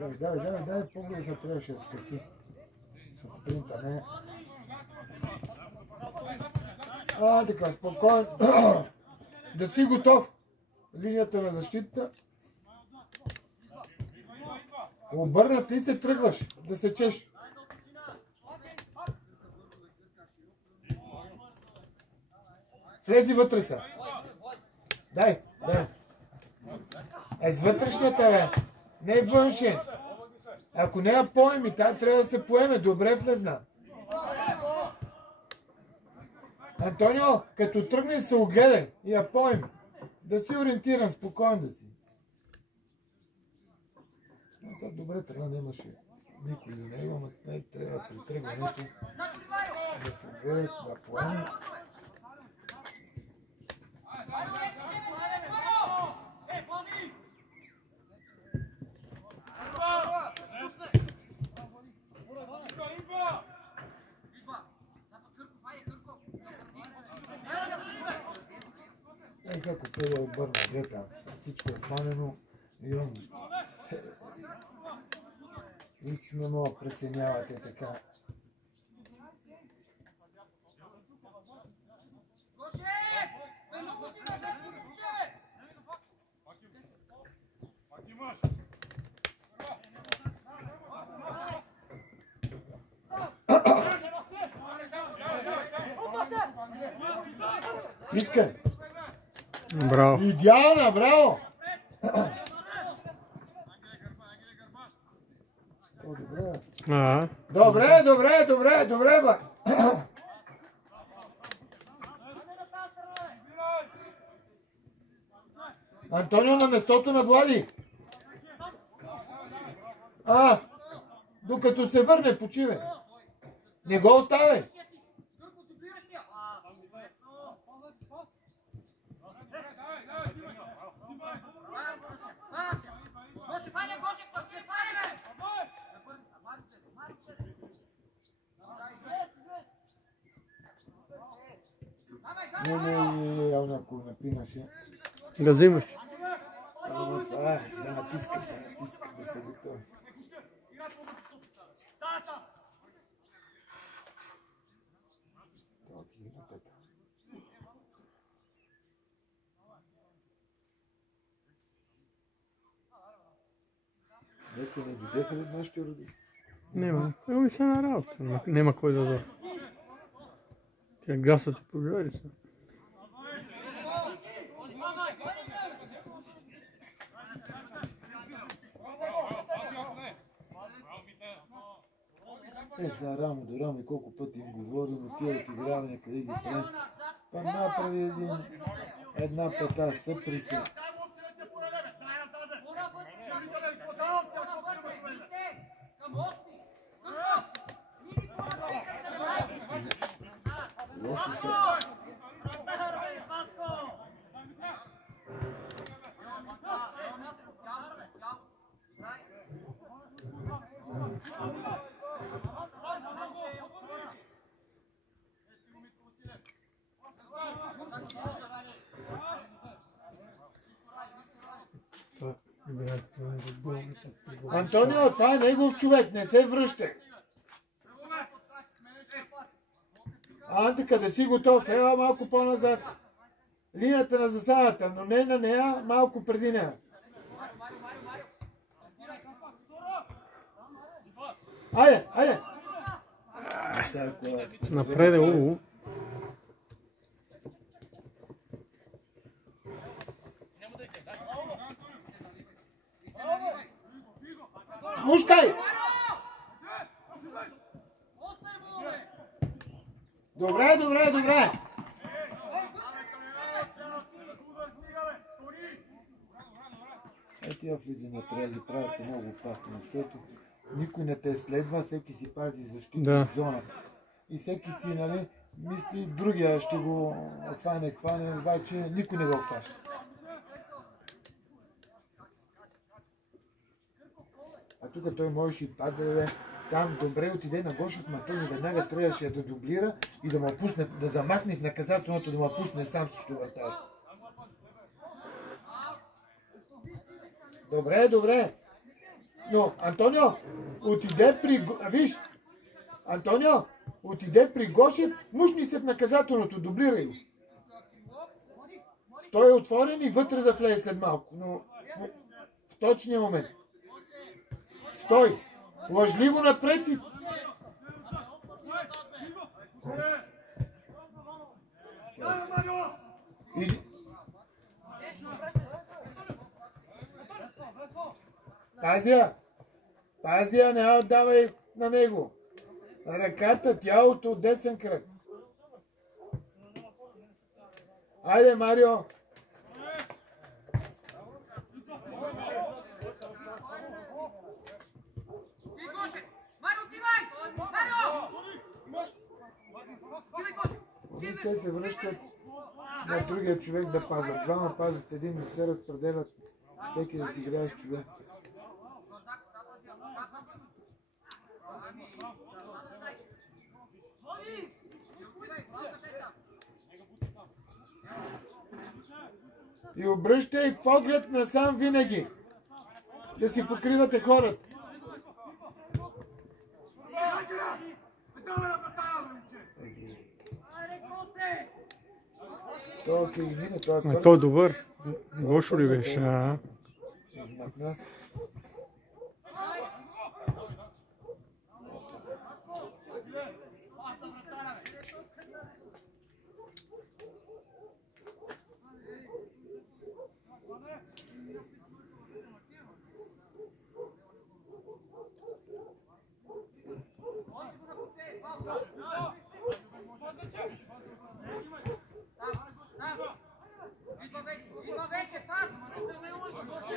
Дай, по-близо трябваше да скъси. С спринта, не. Така, спокойно. Да си готов. Линията на защита. Обърнат ли се, тръгваш да сечеш. Влези вътре са. Дай. С вътрешната, бе. Не е външен. Ако не я поеми, тя трябва да се поеме. Добре влезна. Антонио, като тръгне се огледай и я поеми. Да си ориентиран, спокойно да си. Сега добре, трябва да нямаше никой до него, ама не трябва при тръгването да се гледат, да поеме. Ако се да обърна, гледа, всичко е хванено и он лично не мога да преценявате така. Искай! Браво! Идеална, браво! Добре, бе! Антонио на местото на Влади! Докато се върне, почивай! Не го оставяй! Не, ако напинаше. Да взимаш. Да натиска, да се готови. Некои не дойдеха ли нашите родители? Нема. Ами са на работа. Нема кой да дойде. Тя гасът и пожари са. Сега рамо до рамо и колко пъти им говорим, отиват играване, къде ги правим. Па направи една пета, съпри се. Лошо се. Антонио, това е негов човек, не се връща. Антика, да си готов, ела малко по-назад. Линията на засадата, но не на нея, малко преди нея. Айде! Напред е Улу. Мушкай! Добре! Тия влизания трябва да ги правят са много опасни, защото никой не те следва, всеки си пази защита в зоната. И всеки си, нали, мисли, другия ще го хване, обаче никой не го хваща. А тук той можеше и пак да там добре отиде на Гошев, но той веднага трябваше да дублира и да му пусне, да замахне в наказателното, да му пусне сам срещу вратаря. Добре. Но, Антонио, отиде при... Виж, Антонио, отиде при Гошев, мушни се в наказателното, дублирай го. Стой отворен и вътре да влезе след малко, но в точния момент. Стой, лъжливо напред и... Пазия, не отдавай на него. Ръката, тялото, десен кръг. Айде, Марио. Не се връщат на другия човек да пазят. Двама пазят, един не се разпределят. Всеки да си играе с човек. И обръщай поглед насам винаги. Да си покривате хората. Той е добър. Гошо ли беше? Измъкна се.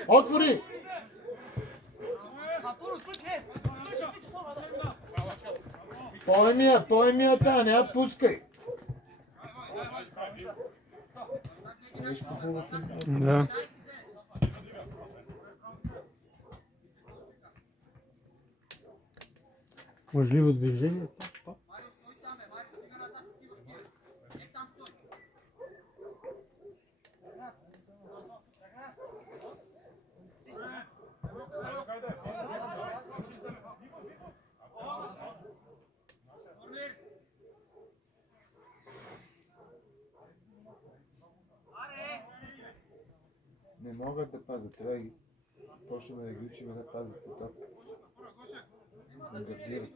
Отвори! Поемия та, не я пускай! Да. Можливо движение. Не могат да пазят, трябва да ги почнем да ги учим да пазят от топка. Да гардират.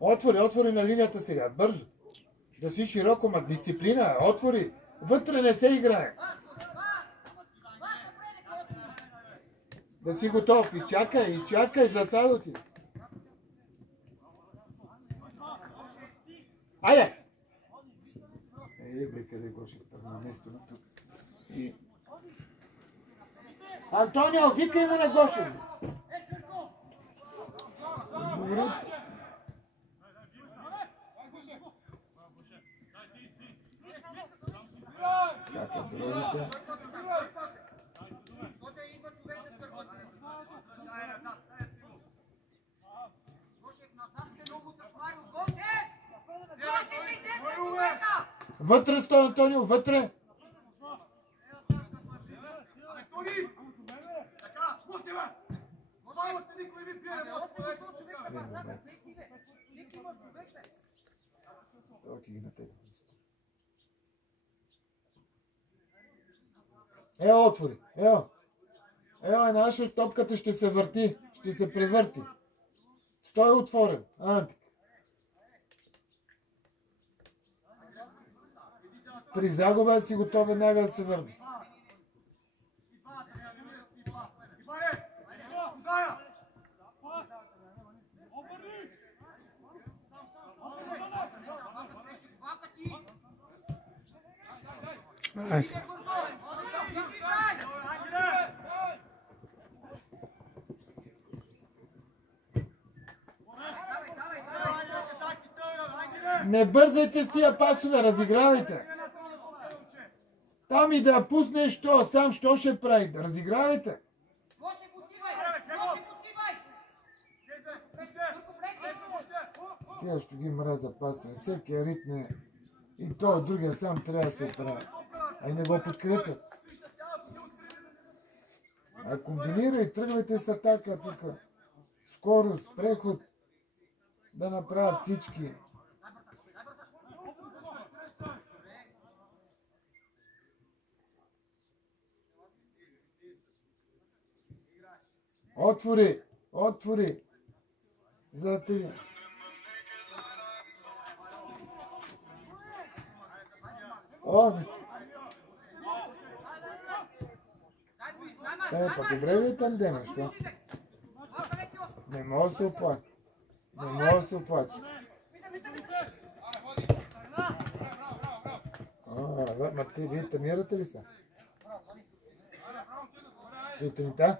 Отвори на линията сега, бързо. Да си широко, ма дисциплина, отвори. Вътре не се играе. Да си готов. Изчакай засадо ти. Айде! Бе, къде Гошев тръгна место на тук. Антонио, викай му на Гошев. Чакат другите. Вътре стой, Антонио, вътре! Ео, отвори, ео! Ео, наша топката ще се върти, ще се превърти. Стой отворен, Антик. При загуба си готов веднага да се върне. Айде. Не бързайте с тия пасове, разигравайте. Там Ами да пуснеш то, сам що ще прави? Да разигравайте. Тя ще ги мраза пасове. Всеки ритне и то другия сам трябва да се оправи. А и не го подкрепят. А комбинирай, тръгвайте с атака тук. Скорост, преход. Да направят всички. Отвори! Отвори! За да ти... О, па добре ви тандема, що? Не мога да се оплача. Не мога да се оплача. Ма вие тренирате ли са? Сутринта?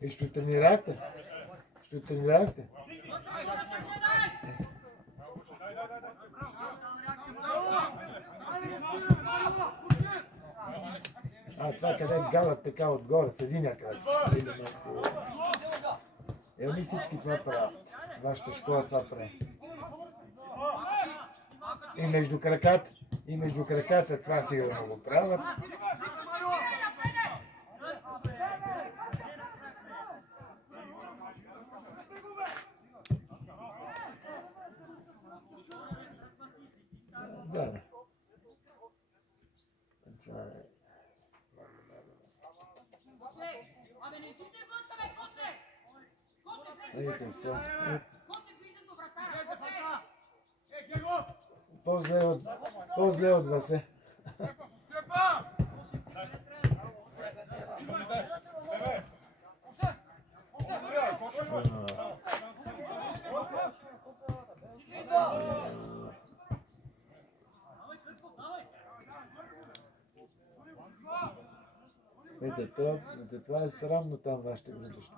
И ще тренирахте? Ще тренирахте? Това къде галят така отгоре, седи някъде. Еми всички това правят. Вашата школа това прави. И между краката това сигурно го правят. Да. Това е. По-зле от Васе. Ето това е срамно там вашите градища.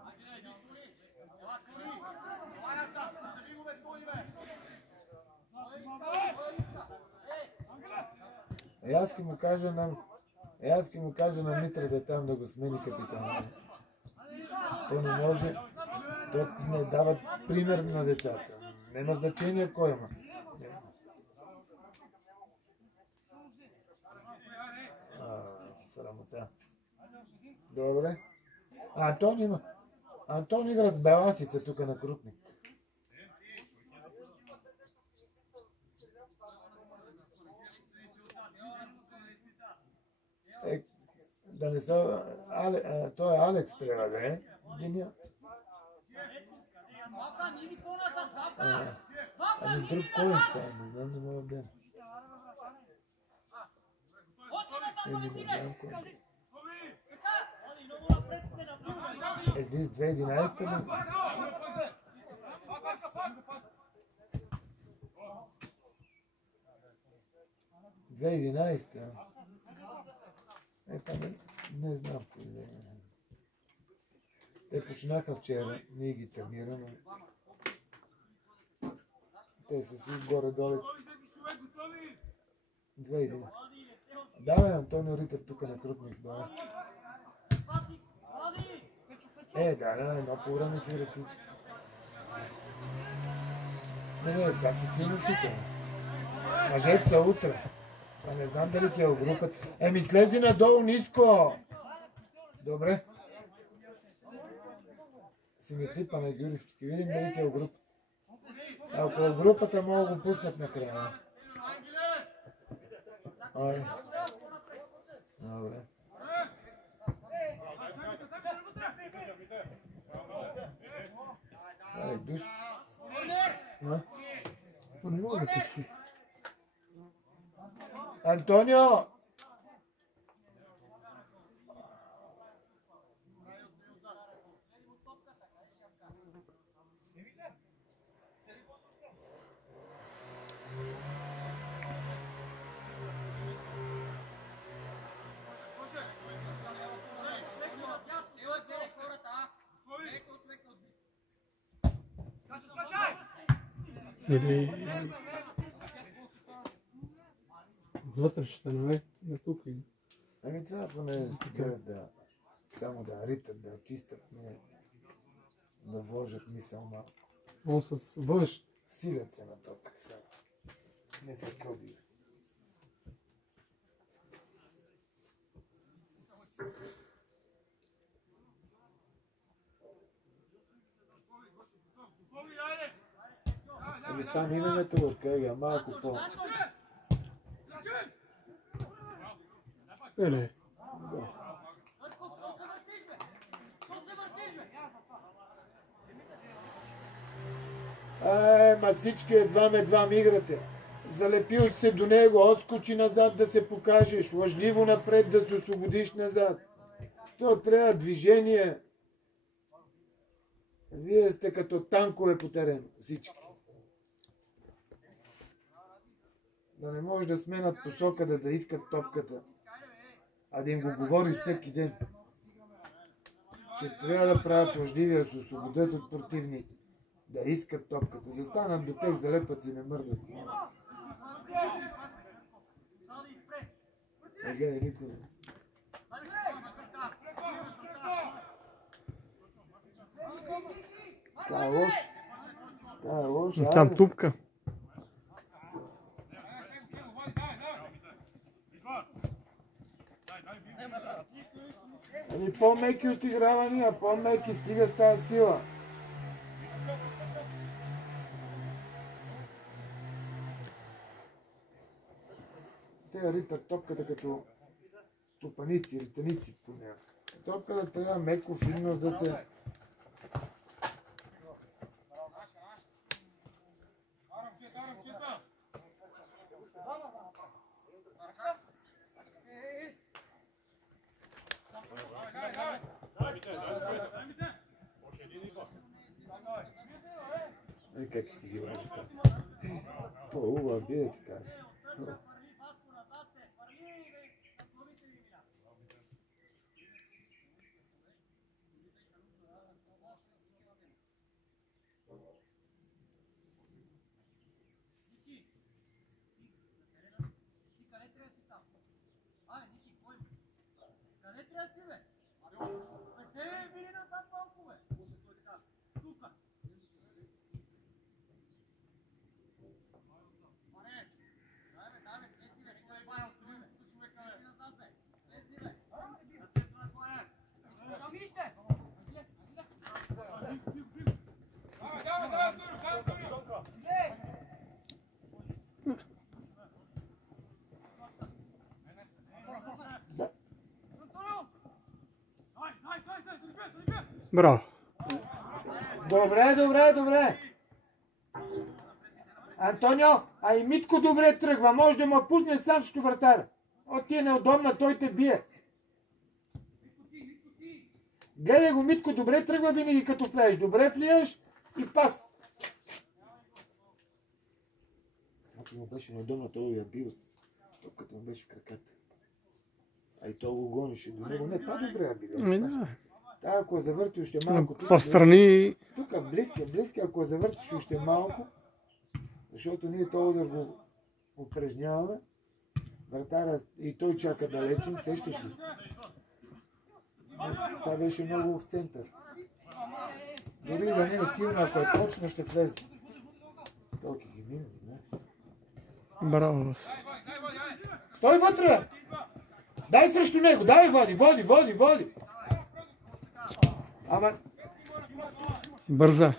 Аз ки му кажа на Митра да там да го смени капитана. То не може, то не дава пример на децата. Нема значение кой има. Срамота. Добре. Антон игра с Беласица тук на Крупник. Да не са... Той е Алекс трябва да е. Гения. Ами друг кой са? Не знам, не мога да. Не знам кой. Вие с 2011 ли? 2011, не знам кой да е. Те почнаха вчера, ние ги тренираме. Те са си горе-доле. 2011. Да, бе, Антонио Ритър тук на Крупник. Да, едно по време хират всички. Не, сега се снимаш тук. Мъжете са утре. Не знам дали ти е в групата. Слези надолу ниско! Добре. Си ми клипа на Гюриш. Ще видим дали ти е в групата. Ако е в групата, мога да го пуснат накрая. Добре. Душ. Не мога да тъщи. Антонио! Или... С вътрешната, нали? На тук. Ами това поне си гледат да само да ритат, да чистят, не да вложат мисъл малко. Он с външ. Силят се на топката сега. Не се къби. Ами там имаме това, къде малко по... Еле. Ма всички едва играте. Залепил се до него, отскочи назад да се покажеш, лъжливо напред да се освободиш назад. То трябва движение. Вие сте като танкове по терена, всички. Да не може да сменят посока, да искат топката, а да им го говори всеки ден. Че трябва да правят лъжливия, да се освободят от противните, да искат топката. Застанат до тех, залепат си, не мърдат. Гледай, никой не. Та е лош. Та е лош. Там тупка. Ами по-меки от игравания, по-меки, стига с тази сила. Те ритат топката като стопаници, ританици по нея. Топката трябва меко, финно да се... Ей, как си ги лъжи там. То е ува, биде ти кажеш. Браво. Добре. Антонио, а и Митко добре тръгва. Може да му пусне сам срещу вратаря. От ти е неудобна, той те бие. Гледай го, Митко добре тръгва винаги като влезеш. Добре влияш и пас. Ако му беше неудобна, той я бил. Топката му беше в краката. А и той го гонеше до него. Не, по-добре я бил. Да. Ако завърти още малко... По-страни... Тук близки, ако завъртиш още малко, защото ние този удар го упражняваме, вратаря и той чака далечен, сещаш ли се? Сега беше много в център. Дори да не е силно, ако е точно, ще влезе. Толки ги минали, знаеш. Браво. Стой вътре! Дай срещу него, дай води! Ама... Бърза.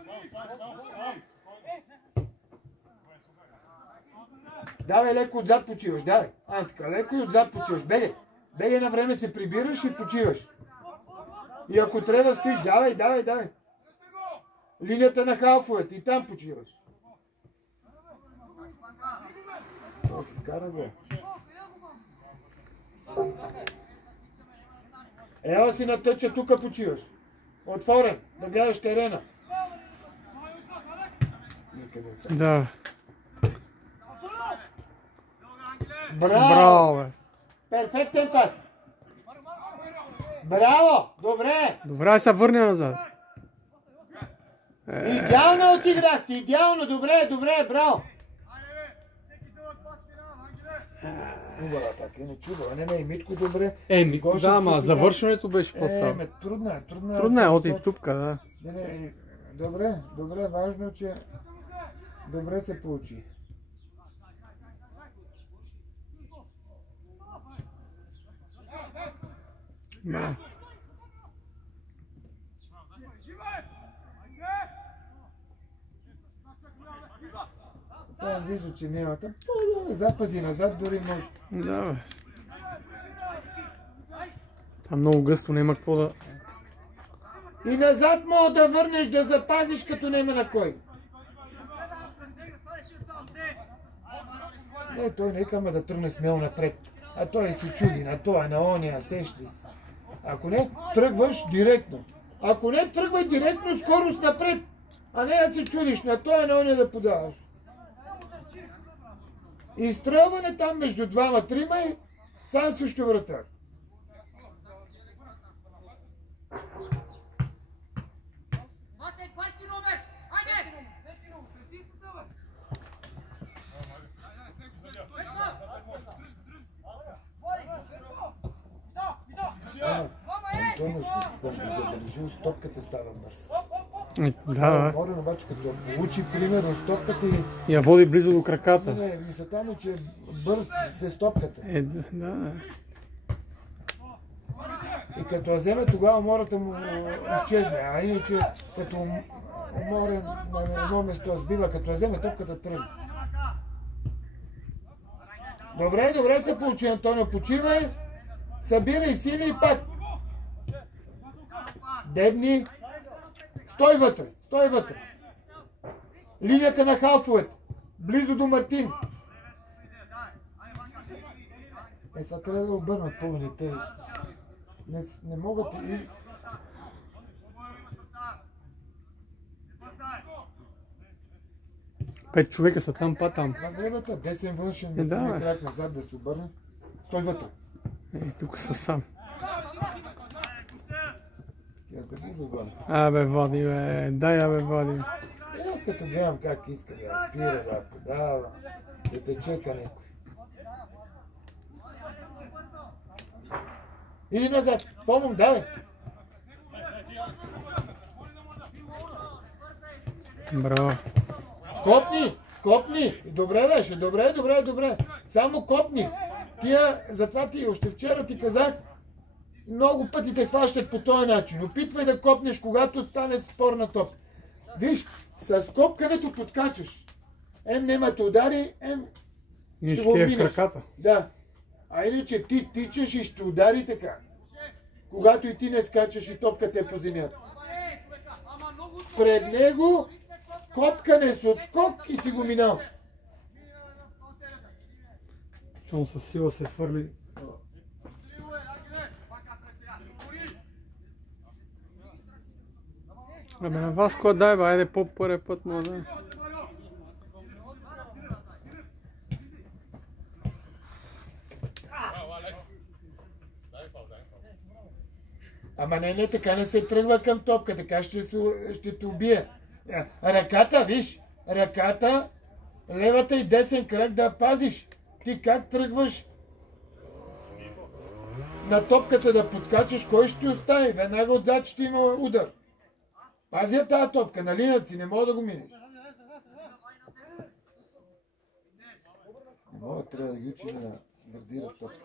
Давай, леко отзад почиваш, давай. Така, леко и отзад почиваш. Бегай на време се прибираш и почиваш. И ако трябва стоиш, давай. Линията на халфовете и там почиваш. Оки, вкара го. Ела си на тъча, тука почиваш. Отворен, да гледаш терена. Да. Браво! Перфектен пас! Браво! Добре! Добре, се върне назад. Идеално отиграхте, идеално, добре, браво! Хубава атака, не чува, не, и Митко добре. Митко, да, ама завършването беше по-слабо. Трудна е. Трудна е, от и тупка, да. Добре, важно, че добре се получи. Да. Сега вижда, че нямате. Запази назад, дори може. Да, бе. Там много гъсто, няма какво да... И назад мога да върнеш, да запазиш, като няма на кой. Не, той не искаме да тръгне смело напред. А той се чуди на това, на ония, сещи се. Ако не, тръгваш директно. Ако не, тръгвай директно, скорост напред. А не да се чудиш на това, на ония да подаваш. Изстрелване там между двама-трима и сам също вратар. Антоно съм забележил, стопката става бърз. Да. Морен обаче, като получи примерно стопката и... Я води близо до краката. Не, мисълта ми, че бърз се стопката. Да. И като я вземе, тогава мората му изчезне. А иначе, като Морен на едно место сбива, като я вземе, топката тръгне. Добре се получи, Антонио. Почивай, събирай сили и пак. Дебни. Стой вътре. Линията на халфовете. Близо до Мартин. Сега трябва да обърнат повените. Не могат и... 5 човека са там, там. Магребата, десен външен, да си ми крак назад да се обърне. Стой вътре. Тук са сам. Абе, води, бе. Дай, води. Аз като гледам как иска да спира, да подава, да те чека някой. Иди назад, помом, давай. Браво. Копни. Добре беше, добре. Само копни. Затова още вчера ти казах, много пъти те хващат по този начин. Опитвай да копнеш, когато стане спор на топ. Виж, с копкането подскачаш. Нема те удари, ще го обминеш. Да. А иначе ти тичаш и ще удари така. Когато и ти не скачаш и топката е по земята. Пред него копкане с отскок и си го минал. Чом със сила се фърли. Абе на вас кой дай, бе, айде по-първи път му да. Ама не, така не се тръгва към топка, така ще те убие. Ръката, виж, левата и десен крак да пазиш. Ти как тръгваш на топката да подскачаш, кой ще остави? Веднага отзад ще има удар. Пази я тази топка, на линията си, не мога да го минеш. Не мога, трябва да ги учи да градират топка.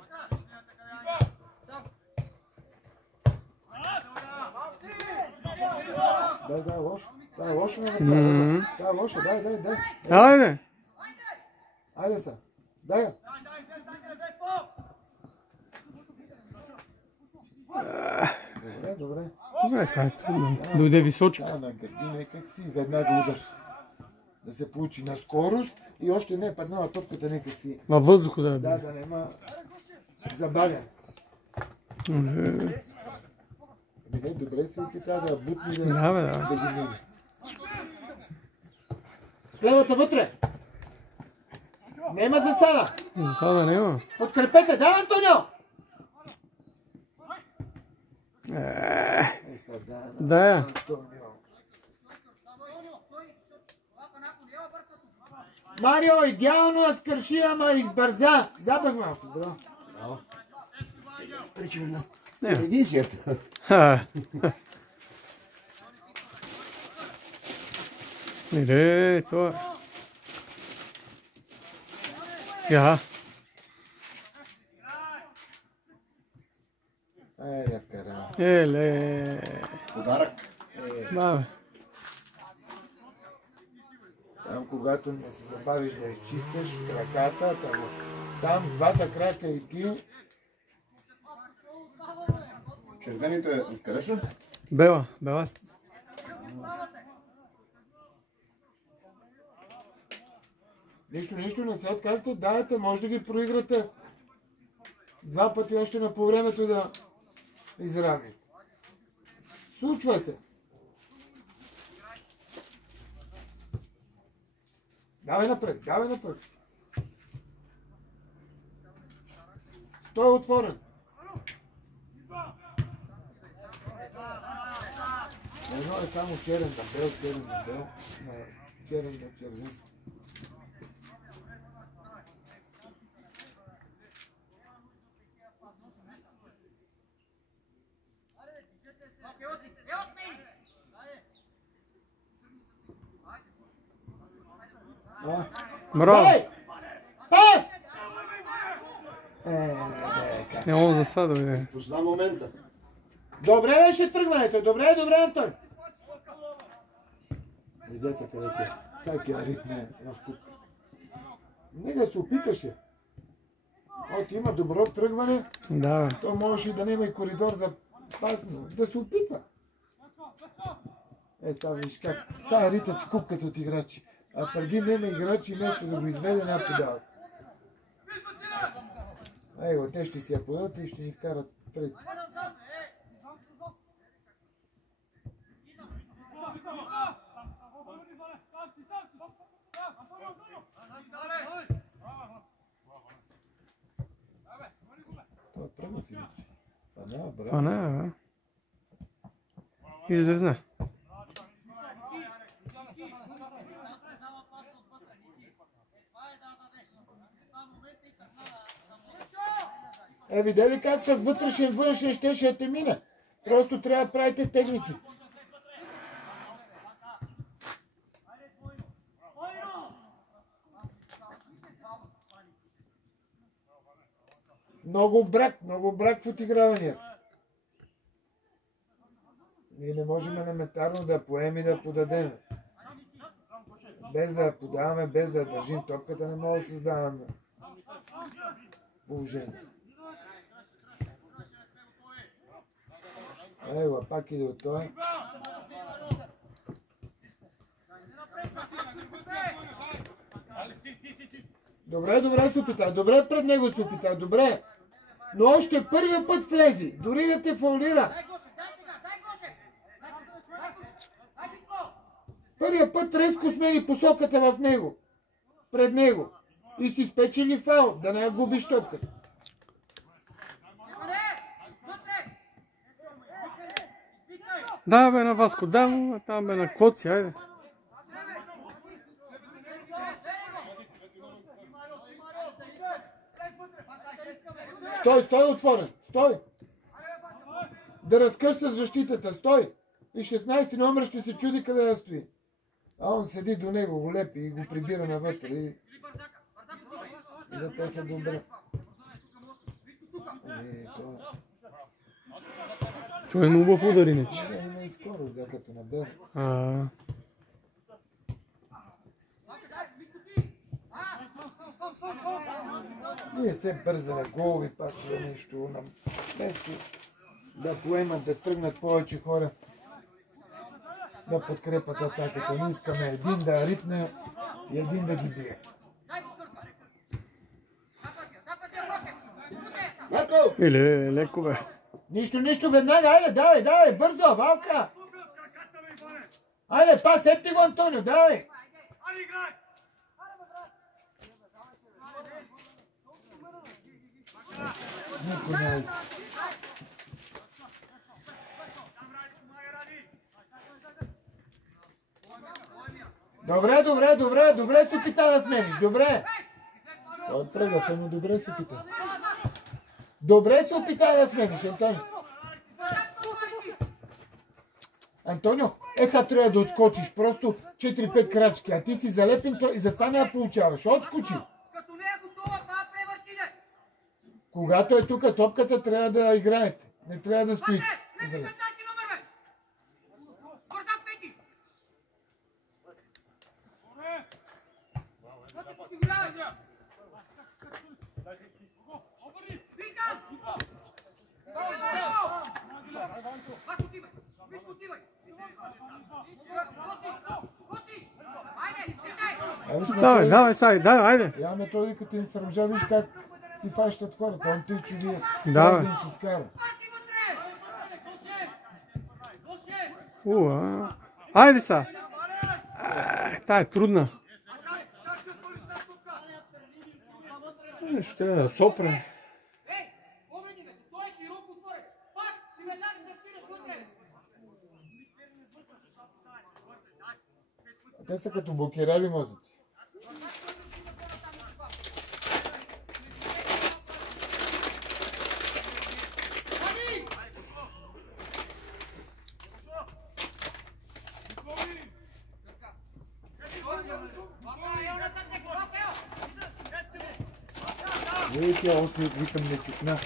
Дай, лошо. Дай, лошо ме направи. Дай, лошо, дай. Айде! Айде са. Дай я. Добре. Добре, това е трудно. Дойде височко. На гърдина как си, веднага удар. Да се получи на скорост и още не е паднала топката некак си. Във въздуха да е. Да нема забавяне. Добре се опита да бутни да ги мине. С левата вътре! Нема засада! Засада нема. Подкрепете! Да, Антонио! Да. Марио, идеално скърши, ама избърза. Забах малко, бро. Браво. Причина на телевизията. Иде, това. Я. Айде, вкара. Еле. Подарък. Бабе. Там, когато не се забавиш да изчистиш краката, там с двата крака и ти. Червените откъде са? Бела, беласт. Нищо не се отказвате, дайте, може да ги проиграте. Два пъти още на по времето да изравните. Случва се. Давай напред. Стой отворен. Едно е само черен на бел, черен на червен. Браво! Пас! Няма засада, бе. Позна момента. Добре беше тръгването. Добре, Антон. Видя се къде е. Всяки ритме в куп. Не да се опиташе. От има добро тръгване. Да. То можеше да няма и коридор за пасно. Да се опита. Сега виж как. Сега ритат в купката от играчи. А преди няма играчи, вместо да го изведе, не подават. Его, те ще си я подадат и ще ни вкарат трети. Това е према филици. Браво. Това не е, бе. Излезне. Видели как с вътрешен външен щеше да те мине? Просто трябва да правите техники. Много брак в отигравания. Ние не можем елементарно да поемем и да подадем. Без да подаваме, без да държим топката, не може да създаваме положение. Ева, пак иде от това. Добре се опита. Добре пред него се опита. Добре. Но още първия път влези. Дори да те фаулира. Първия път резко смени посоката в него. Пред него. И си спечели фаул. Да не я губиш топката. Да, бе, на Васко Дамо, там бе на Коци, айде. Стой отворен. Стой. Да разкъсва защитата. Стой. И 16 номер ще се чуди къде да стои. А он седи до него, го лепи и го прибира навътре. И за тях е добре. Той е много в удар иначе. Има и скорост, да като набере. Ние се бързаме, голови пасове нещо. Вместо да поемат, да тръгнат повече хора, да подкрепят атаката. Ние искаме един да ритне и един да ги бие. Или леко, бе. Нищо, веднага, айде, давай, бързо, Валка! Айде, пас, епти го, Антонио, давай! Никой не е. Добре се опита да смениш, добре. Той тръгва, само добре се опита. Добре се опита да смениш, Антонио. Антонио, сега трябва да отскочиш просто 4-5 крачки, а ти си залепен и затова не я получаваш. Отскочи. Когато е тук топката, трябва да играете. Не трябва да стоите. Давай, айде. Я методиката им срамжа, виж как си фащат хората. Он той човек. Да, да им се скара. Айде са. Тая е трудна. Нещо трябва да сопре. Те са като блокирали мозъци. Тя 8 викам не чукна.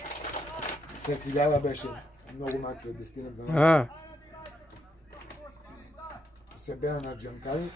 След 1000 беше много мачове, 10 на 12. Се бяха на Джанкали.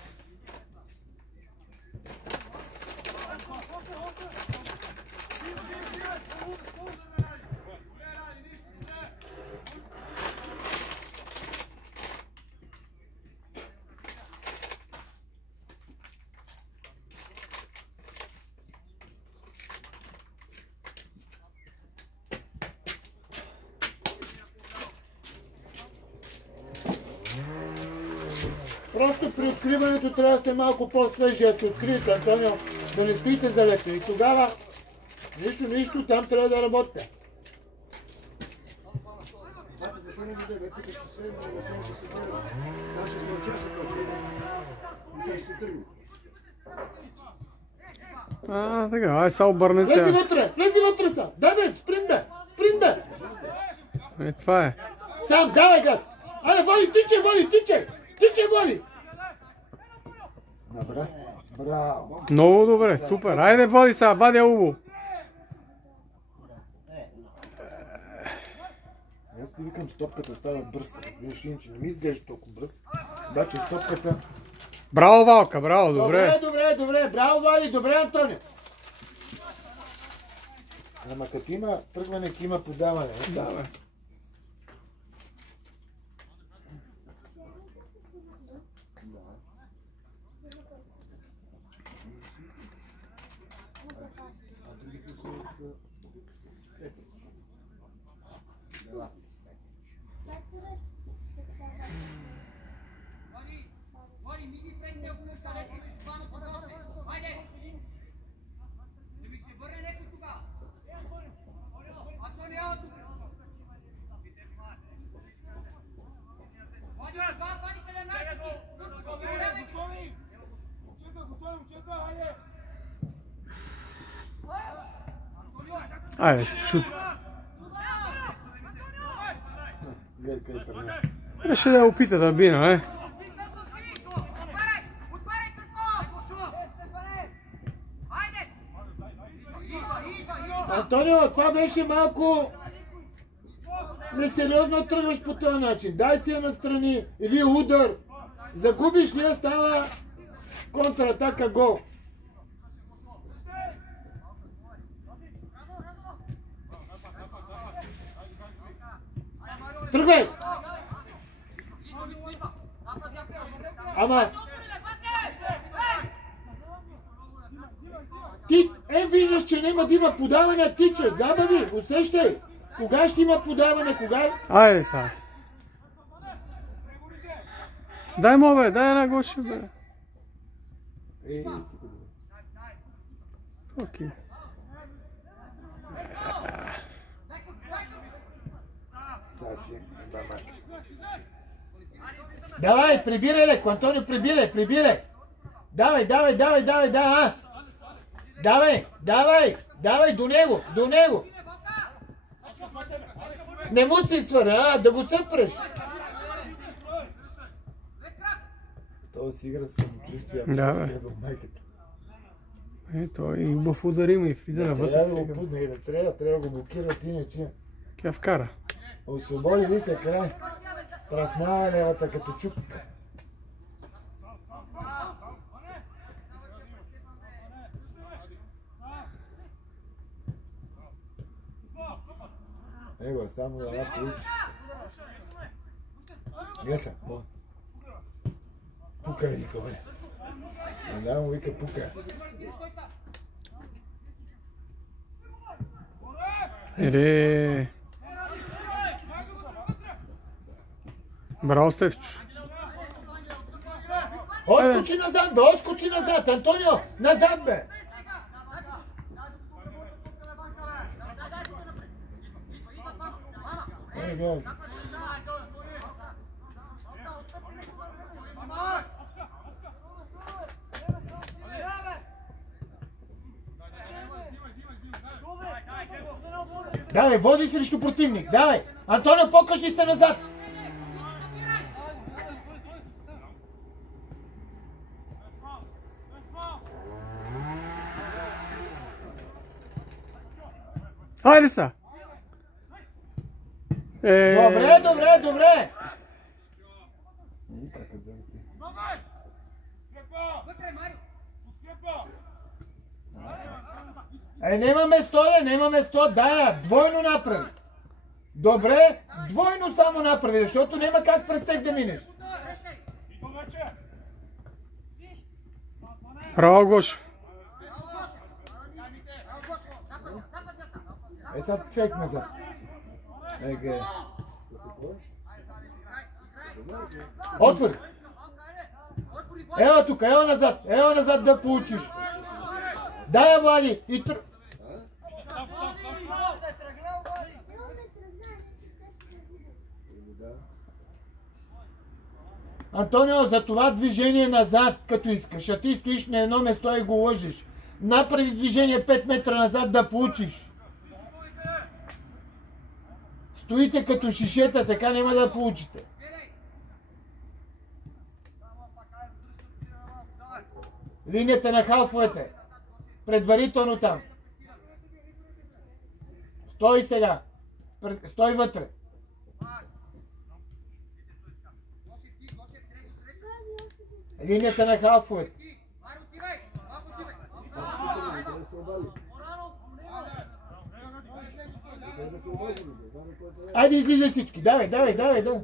Просто при откриването трябва да сте малко по-свежи, да се откриете, Антонио, да не стоите залепени. И тогава нищо, там трябва да работите. Така, ай са обърнете. Влези вътре са! Дай бе, спринт бе! Това е. Сам, давай газ! Айде, води, тичай, води! Добре, браво! Много добре, супер. Айде, води сега, вадя Убо. Аз ти викам, стопката става бърз. Разбираш, иначе не ми изглежда толкова бърз. Обаче стопката... Браво, Валка, браво, добре. Добре, браво, Вали, добре, Антонио. Ама като има тръгване, има подаване. Да, бе. Айде, шут. Трябваше да опита да бина, Антонио, това беше малко несериозно, тръгваш по този начин. Дай си я настрани или удар. Загубиш ли я, става контратака, гол. Тръгвай! Ама... Ти, виждаш, че няма да има подаване, тича, забави, усещай. Кога ще има подаване, кога? Айде са. Дай му, бе, дай една гоши, бе. Окей. Давай, прибирай, леко, Антонио, прибирай. Давай, давай, давай, давай, да! Давай, давай, давай, до него, до него! Не му се свара, да го съпреш! Това си игра с самочувствие, Да, бе. до майката. Ето, и хубав удар има и влиза навътре. Трябва да го пудне, да трябва да го блокират, иначе. Тя вкара. Освободи ли се край? Праснава левата като чупка. Его, само да я получи. Геса, пука вика, бе. Не дай му вика пука. Ере. Браво, Стефчо. Отскочи назад, бе, отскочи назад, Антонио, назад, бе. Гледай. Давай, води срещу противник, давай! Антонио, покажи се назад! Хайде са! Добре, добре, добре! Нема место, нема место, да, двойно направи. Добре, двойно само направи, защото няма как през тех да минеш. Браво, Гош. Сега фейк назад. Отвори. Ева тук, ева назад да получиш. Дай, Влади, и Антонио, за това движение назад, като искаш, а ти стоиш на едно место и го лъжиш. Направи движение 5 метра назад да получиш. Стоите като шишета, така няма да получите. Линията на халфовете. Предварително там. Стой сега. Стой вътре. Линията на халфовете. Айде излизай всички. Давай, давай, давай, давай.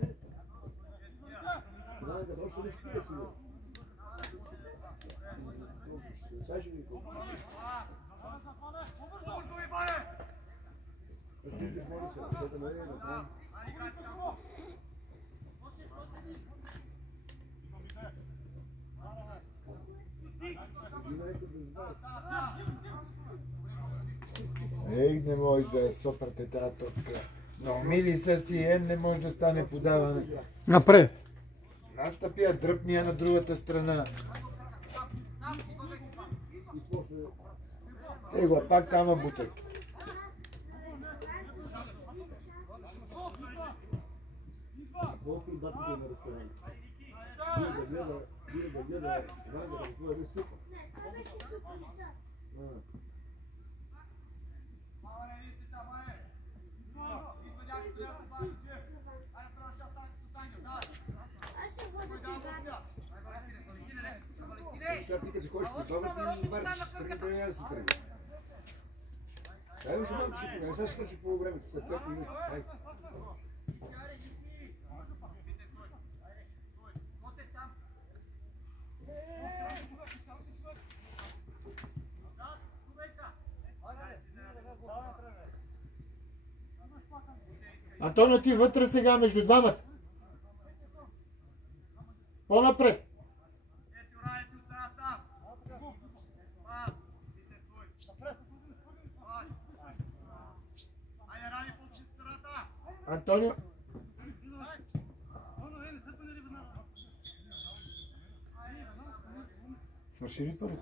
Не може да сопрате тази топка. Но мили са си, не може да стане подаване. Напред. Настъпя дръпния на другата страна. Его, пак тама бутък. Сега ти като ходиш по това, ти марчиш, тръгни да си тръгни. Дай още малко ще поне, сега ще свърши по времето, след 5 минути. Антонио, ти вътре сега между двамата. По-напред. Антонио. Свърши ли първо?